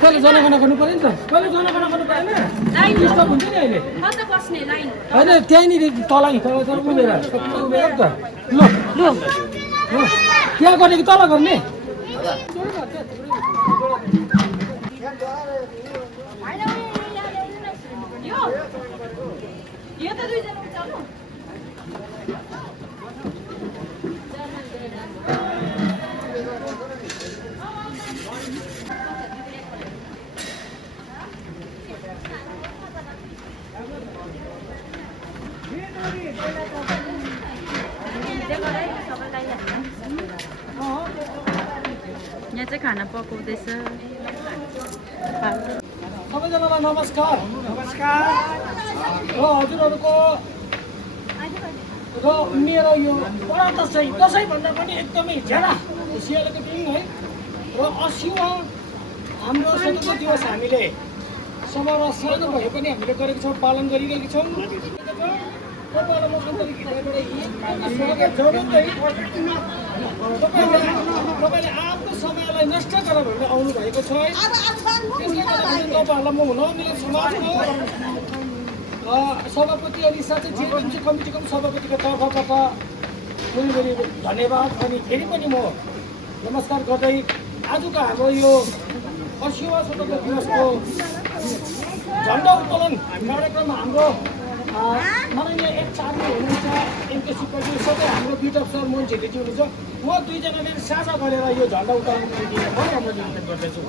कहिले जनगणना गर्नु पर्यो नि त कहिले जनगणना गर्नु परेन डिस्टर्ब हुन्छ नि अहिले होइन त्यहीँनिर तलै उभिएर उभिएर त ल ल त्यहाँ गर्ने कि तल गर्ने यहाँ चाहिँ खाना पकाउँदैछ सबैजनालाई नमस्कार नमस्कार र हजुरहरूको र मेरो यो बडा दसैँभन्दा पनि एकदमै ज्यादा खुसियालीको दिन है र 80वां हाम्रो स्वतन्त्र दिवस हामीले समर सानो भए पनि हामीले गरेको छौँ पालन गरिरहेको छौँ तपाईँलाई म आन्तरिक हृदयबाट स्वागत जनाउँदै तपाईँले आफ्नो समयलाई नष्ट गरेर भनेर आउनु भएको छ है त्यसले गर्दाखेरि तपाईँहरूलाई म नमिले समाजको सभापति अनि साथै जिएमसी कमिटीको सभापतिको तर्फबाट फेरि धन्यवाद अनि फेरि पनि म नमस्कार गर्दै आजको हाम्रो यो 80वां स्वतन्त्र दिवसको झन्डा उत्तोलन कार्यक्रममा हाम्रो माननीय एक साथी हुनुहुन्छ एमकेसी पार्टी सबै हाम्रो बिटअप सर मोहन छेत्रीजी हुनुहुन्छ म दुईजनाले साझा गरेर यो झन्डा उत्तोलन गरिदिन म हाम्रो निवेदन गर्दैछु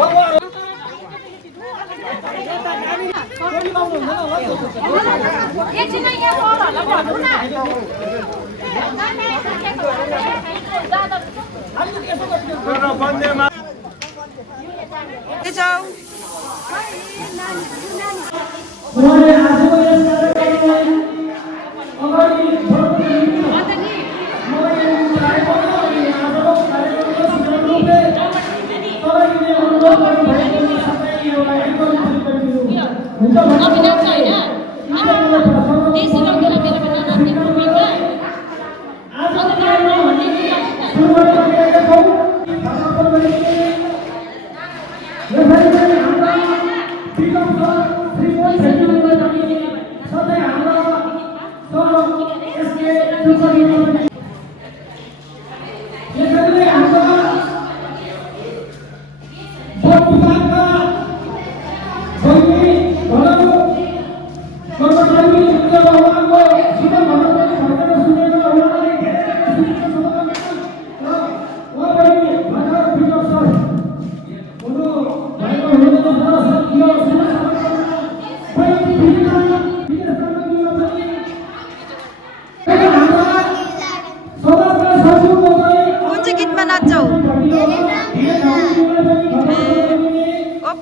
भगवानको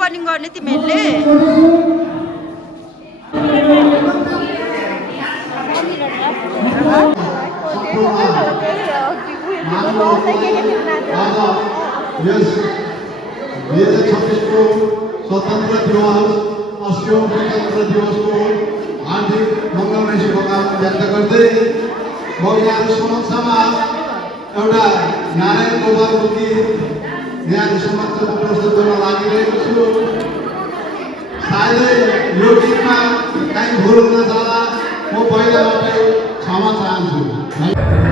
रेकर्डिङ गर्ने तिमीहरूले को स्वतन्त्र दिवस 80औं स्वतन्त्र दिवसको हार्दिक मङ्गलमय शुभकामना व्यक्त गर्दै म यहाँहरू समक्षमा एउटा नारायण गोपालको गीत यहाँहरू समक्षमा प्रस्तुत गर्न लागिरहेको छु। सायदै यो गीतमा कहीँ भुल हुन जाला म पहिलाबाटै क्षमा चाहन्छु।